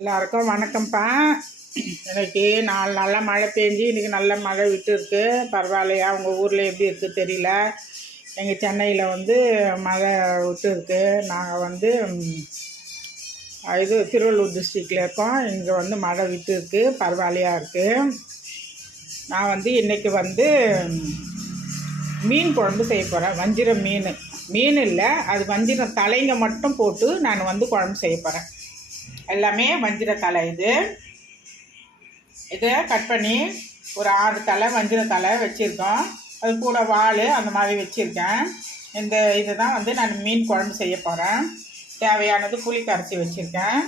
எல்லாருக்கும் வணக்கம்ப்பா. இன்னைக்கு 4 நாளாக மழை பெஞ்சு இன்றைக்கி நல்ல மழை விட்டு இருக்கு. பரவாயில்லையா? உங்கள் ஊரில் எப்படி இருக்குது தெரியல. எங்கள் சென்னையில் வந்து மழை விட்டு இருக்கு. நாங்கள் வந்து இது திருவள்ளூர் டிஸ்ட்ரிக்டில் இருக்கோம். இங்கே வந்து மழை விட்டு இருக்கு. பரவாயில்லையா இருக்குது. நான் வந்து இன்றைக்கி வந்து மீன் குழம்பு செய்ய போகிறேன். வஞ்சிரம் மீன் இல்லை, அது வஞ்சிரம் தலைங்க மட்டும் போட்டு நான் வந்து குழம்பு செய்ய போகிறேன். எல்லாமே வஞ்சிர தலை. இதை கட் பண்ணி ஒரு 6 தலை வஞ்சிர தலை வச்சுருக்கோம். அது கூட வால் அந்த மாதிரி வச்சுருக்கேன். இதை தான் வந்து நான் மீன் குழம்பு செய்ய போகிறேன். தேவையானது புளி கரைச்சி வச்சுருக்கேன்,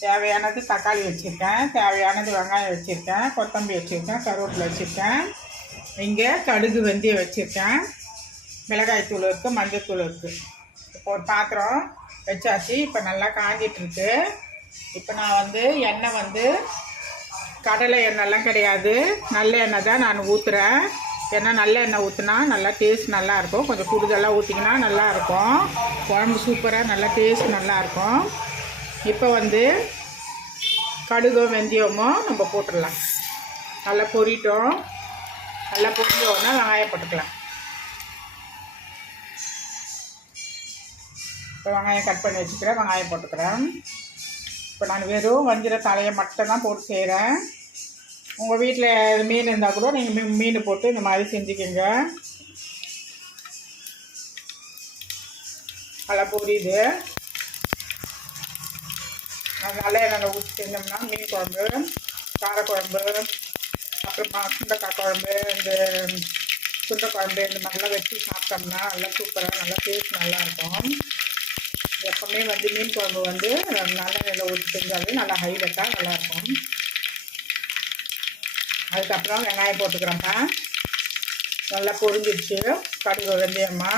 தேவையானது தக்காளி வச்சுருக்கேன், தேவையானது வெங்காயம் வச்சுருக்கேன், கொத்தமல்லி வச்சுருக்கேன், கருவேப்பிலை வச்சுருக்கேன், இங்கே கடுகு வெந்தயம் வச்சுருக்கேன், மிளகாய் தூள் இருக்குது, மஞ்சள் தூள் இருக்குது. இப்போ ஒரு பாத்திரம் வச்சாச்சு. இப்போ நல்லா காஞ்சிட்ருக்கு. இப்போ நான் வந்து எண்ணெய் வந்து கடலை எண்ணெய்லாம் கிடையாது, நல்ல எண்ணெய் தான் நான் ஊற்றுறேன். ஏன்னா நல்ல எண்ணெய் ஊற்றுனா நல்லா டேஸ்ட் நல்லாயிருக்கும். கொஞ்சம் கூடுதலாக ஊற்றிங்கன்னா நல்லாயிருக்கும். குழம்பு சூப்பராக நல்லா டேஸ்ட் நல்லாயிருக்கும். இப்போ வந்து கடுகோ வெந்தயமோ நம்ம போட்டுடலாம். நல்லா பொரிட்டோம். நல்லா பொரிஞ்சோன்னா வெங்காயம் போட்டுக்கலாம். இப்போ வெங்காயம் கட் பண்ணி வச்சுக்கிறேன், வெங்காயம் போட்டுக்கிறேன். இப்போ நான் வெறும் வஞ்சிர தலையை மட்டும் தான் போட்டு செய்கிறேன். உங்கள் வீட்டில் மீன் இருந்தால் கூட நீங்கள் மீன் போட்டு இந்த மாதிரி செஞ்சுக்கோங்க. நல்லா பொரியுது. நல்லா எண்ணெய் ஊற்றி செஞ்சோம்னா மீன் குழம்பு, காரக்குழம்பு, அப்புறமா சுண்டைக்காய் குழம்பு, இந்த சுண்டை குழம்பு இந்த மாதிரிலாம் வச்சு சாப்பிட்டோம்னா நல்லா சூப்பராக நல்லா டேஸ்ட் நல்லாயிருக்கும். எப்பவுமே வந்து மீன் குழம்பு வந்து நல்லெண்ணெயில் ஊற்றி செஞ்சாலே நல்லா ஹைலைட்டாக நல்லாயிருக்கும். அதுக்கப்புறம் வெங்காயம் போட்டுக்கிறோம்ப்பா. நல்லா பொரிஞ்சிடுச்சு. கடுகு வெந்தயம்மா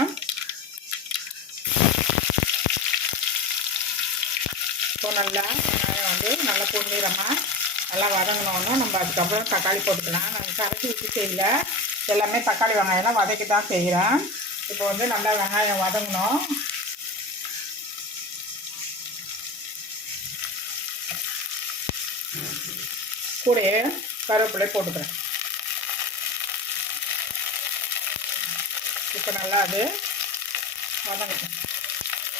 இப்போ நல்லா வெங்காயம் வந்து நல்லா பொன்னிறமாக நல்லா வதங்கினோன்னு நம்ம அதுக்கப்புறம் தக்காளி போட்டுக்கலாம். நாங்கள் கரைச்சி ஊற்றி செய்யல, எல்லாமே தக்காளி வெங்காயம்லாம் வதக்கி தான் செய்கிறேன். இப்போ வந்து நல்லா வெங்காயம் வதங்கணும். கூட கருவேப்பிலை போட்டுக்கிறேன். இப்போ நல்லா அது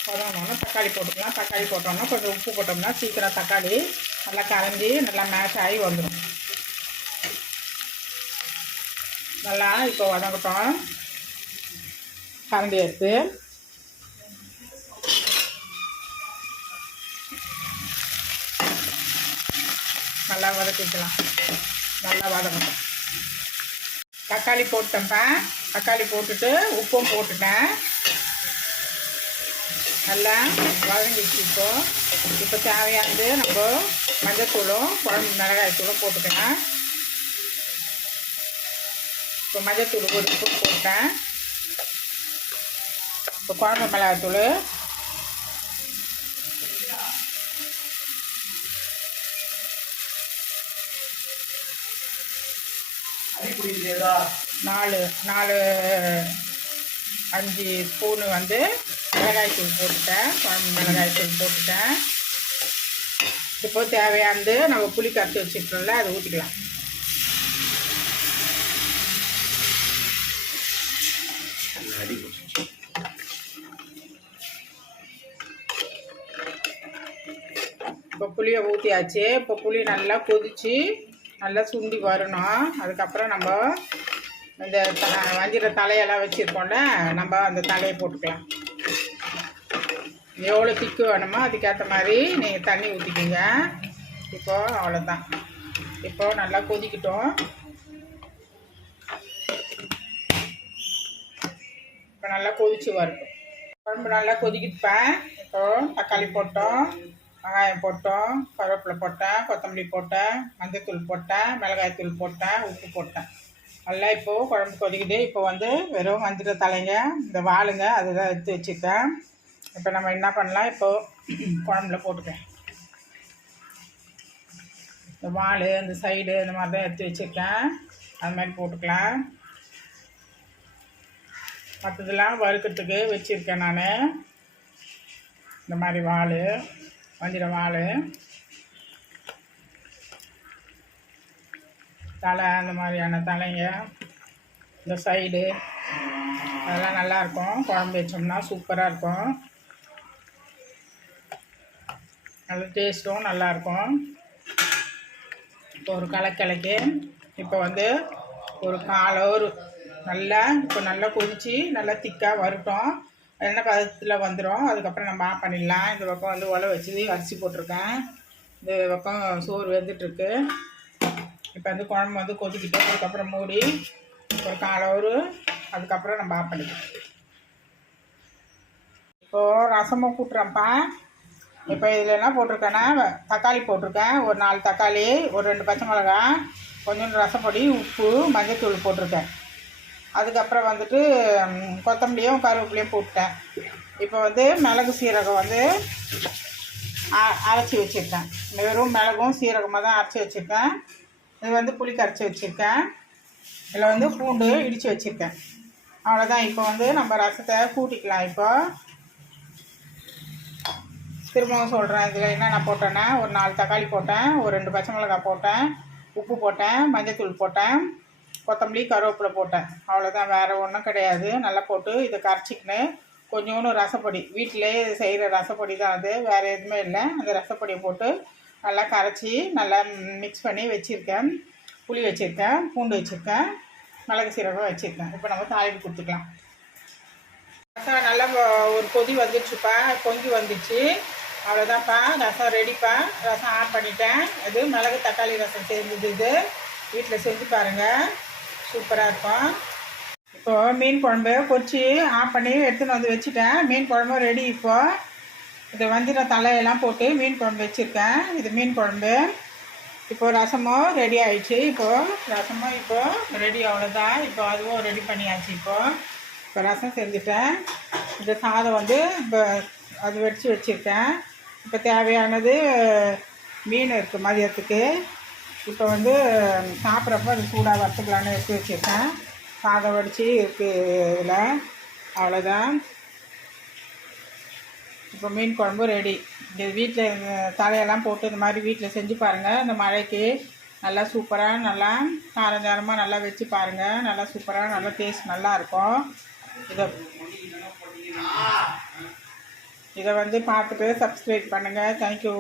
வதங்கணும்னா தக்காளி போட்டுக்கலாம். தக்காளி போட்டோம்னா கொஞ்சம் உப்பு போட்டோம்னா சீக்கிரம் தக்காளி நல்லா கரைஞ்சி நல்லா மேஷ் ஆகி வந்துடும். நல்லா இப்போ வதங்கட்டும். கரண்டி எடுத்து நல்லா வதக்கிக்கலாம். நல்லா வதங்கட்டும். தக்காளி போட்டேன்ப்பா. தக்காளி போட்டுட்டு உப்பும் போட்டுட்டேன். நல்லா வதங்கிச்சு. இப்போ தேவையானது நம்ம மஞ்சத்தூளும் குழம்பு மிளகாய் தூளும் போட்டுக்கலாம். இப்போ மஞ்சத்தூள் ஒரு ஸ்பூன் போட்டேன். இப்போ குழம்பு மிளகாய் தூள், நாலு 5 ஸ்பூனு வந்து மிளகாய்த்தூள் போட்டுட்டேன். குழம்பு மிளகாய்த்தூள் போட்டுட்டேன். இப்போ தேவையானது நம்ம புளி கரைச்சி வச்சுருக்கோம்ல, அதை ஊற்றிக்கலாம். இப்போ புளியை ஊற்றியாச்சு. இப்போ புளி நல்லா கொதித்து நல்லா சுண்டி வரணும். அதுக்கப்புறம் நம்ம இந்த வஞ்சிர தலையெல்லாம் வச்சுருக்கோம்ல, நம்ம அந்த தலையை போட்டுக்கலாம். எவ்வளோ திக்கு வேணுமோ அதுக்கேற்ற மாதிரி நீங்கள் தண்ணி ஊற்றிக்கிங்க. இப்போது அவ்வளோதான். இப்போது நல்லா கொதிக்கிட்டோம். இப்போ நல்லா கொதித்து வரட்டும். குழம்பு நல்லா கொதிக்கிட்டுப்பேன். இப்போது தக்காளி போட்டோம், வெங்காயம் போட்டோம், கருவேப்பிலை போட்டேன், கொத்தமல்லி போட்டேன், மஞ்சத்தூள் போட்டேன், மிளகாய்த்தூள் போட்டேன், உப்பு போட்டேன். நல்லா இப்போது குழம்பு கொதிக்குது. இப்போ வந்து வெறும் வஞ்சிர தலைங்க, இந்த வாளுங்க அதுதான் எடுத்து வச்சுருக்கேன். இப்போ நம்ம என்ன பண்ணலாம், இப்போது குழம்புல போட்டுக்கேன். இந்த வால் இந்த சைடு இந்த மாதிரி தான் எடுத்து வச்சுருக்கேன். அது மாதிரி போட்டுக்கலாம். மற்றதெல்லாம் வறுக்கிறதுக்கு வச்சுருக்கேன் நான். இந்த மாதிரி வால் வஞ்சிர வால் தலை அந்த மாதிரியான தலைங்க, இந்த சைடு அதெல்லாம் நல்லாயிருக்கும். குழம்பு வச்சோம்னா சூப்பராக இருக்கும். நல்ல டேஸ்ட்டும் நல்லாயிருக்கும். இப்போ ஒரு கலக்கி இப்போ வந்து ஒரு 1/4 ஹவர் நல்லா கொதித்து நல்லா திக்காக வரட்டும். எண்ணெய் பதத்தில் வந்துடும். அதுக்கப்புறம் நம்ம ஆஃப் பண்ணிடலாம். இந்த பக்கம் வந்து உலை வச்சு அரிசி போட்டிருக்கேன். இந்த பக்கம் சோறு வெந்துட்டுருக்கு. இப்போ வந்து குழம்பு வந்து கொதிக்கிட்டு அதுக்கப்புறம் மூடி ஒரு 1/4 ஹவர் அதுக்கப்புறம் நம்ம ஆஃப் பண்ணிக்கலாம். இப்போது ரசமும் கூட்டுறேன்ப்பா. இப்போ இதில் என்ன போட்டிருக்கேன்னா தக்காளி போட்டிருக்கேன். ஒரு 4 தக்காளி, ஒரு 2 பச்சை மிளகா, கொஞ்சோண்டு ரசப்பொடி, உப்பு, மஞ்சள்தூள் போட்டிருக்கேன். அதுக்கப்புறம் வந்துட்டு கொத்தமல்லியும் கருவேப்பிலையும் போட்டேன். இப்போ வந்து மிளகு சீரகம் வந்து அரைச்சி வச்சுருக்கேன். வெறும் மிளகும் சீரகமாக தான் அரைச்சி வச்சுருக்கேன். இது வந்து புளி கரைச்சி வச்சுருக்கேன். இதில் வந்து பூண்டு இடித்து வச்சுருக்கேன். அவ்வளோதான். இப்போ வந்து நம்ம ரசத்தை கூட்டிக்கலாம். இப்போ திரும்பவும் சொல்கிறேன். இதில் என்னென்ன போட்டேன்னா ஒரு 4 தக்காளி போட்டேன், ஒரு 2 பச்சை மிளகாய் போட்டேன், உப்பு போட்டேன், மஞ்சள்தூள் போட்டேன், கொத்தமல்லி கருவேப்பிலை போட்டேன். அவ்வளோதான், வேறு ஒன்றும் கிடையாது. நல்லா போட்டு இதை கரைச்சிக்கின்னு கொஞ்சோண்டு ரசப்பொடி, வீட்டிலே செய்கிற ரசப்பொடி தான் அது, வேறு எதுவுமே இல்லை. அந்த ரசப்பொடியை போட்டு நல்லா கரைச்சி நல்லா மிக்ஸ் பண்ணி வச்சுருக்கேன். புளி வச்சுருக்கேன், பூண்டு வச்சுருக்கேன், மிளகு சீரகம் வச்சுருக்கேன். இப்போ நம்ம தாளிப்பு கொடுத்துக்கலாம். ரசம் நல்லா ஒரு கொதி வந்துடுச்சுப்பா, பொங்கி வந்துடுச்சு. அவ்வளோதான்ப்பா, ரசம் ரெடிப்பா. ரசம் ஆஃப் பண்ணிட்டேன். இது மிளகு தக்காளி ரசம் செஞ்சது. இது வீட்டில் செஞ்சு பாருங்கள், சூப்பராக இருக்கும். இப்போது மீன் குழம்பு பொரிச்சு ஆஃப் பண்ணி எடுத்துன்னு வந்து வச்சுட்டேன். மீன் குழம்பு ரெடி. இப்போது இதை வஞ்சிர தலையெல்லாம் போட்டு மீன் குழம்பு வச்சுருக்கேன். இது மீன் குழம்பு. இப்போது ரசமும் ரெடி ஆகிடுச்சு. இப்போது ரசமும் இப்போது ரெடி. அவ்வளோதான். இப்போ அதுவும் ரெடி பண்ணியாச்சு. இப்போ ரசம் செஞ்சுட்டேன். இந்த சாதம் வந்து இப்போ அது வச்சுருக்கேன். இப்போ தேவையானது மீன் இருக்குது மதியத்துக்கு. இப்போ வந்து சாப்பிட்றப்ப அது சூடாக வறுத்துக்கலான்னு எடுத்து வச்சுருக்கேன். சாதம் வடித்து இருக்குது இதில். அவ்வளோதான். இப்போ மீன் குழம்பு ரெடி. இந்த வீட்டில் தலையெல்லாம் போட்டு இந்த மாதிரி வீட்டில் செஞ்சு பாருங்கள். இந்த மழைக்கு நல்லா சூப்பராக நல்லா காரஞ்சாரமாக நல்லா வச்சு பாருங்கள். நல்லா சூப்பராக நல்லா டேஸ்ட் நல்லாயிருக்கும். இதை வந்து பார்த்துட்டு சப்ஸ்கிரைப் பண்ணுங்கள். தேங்க்யூ.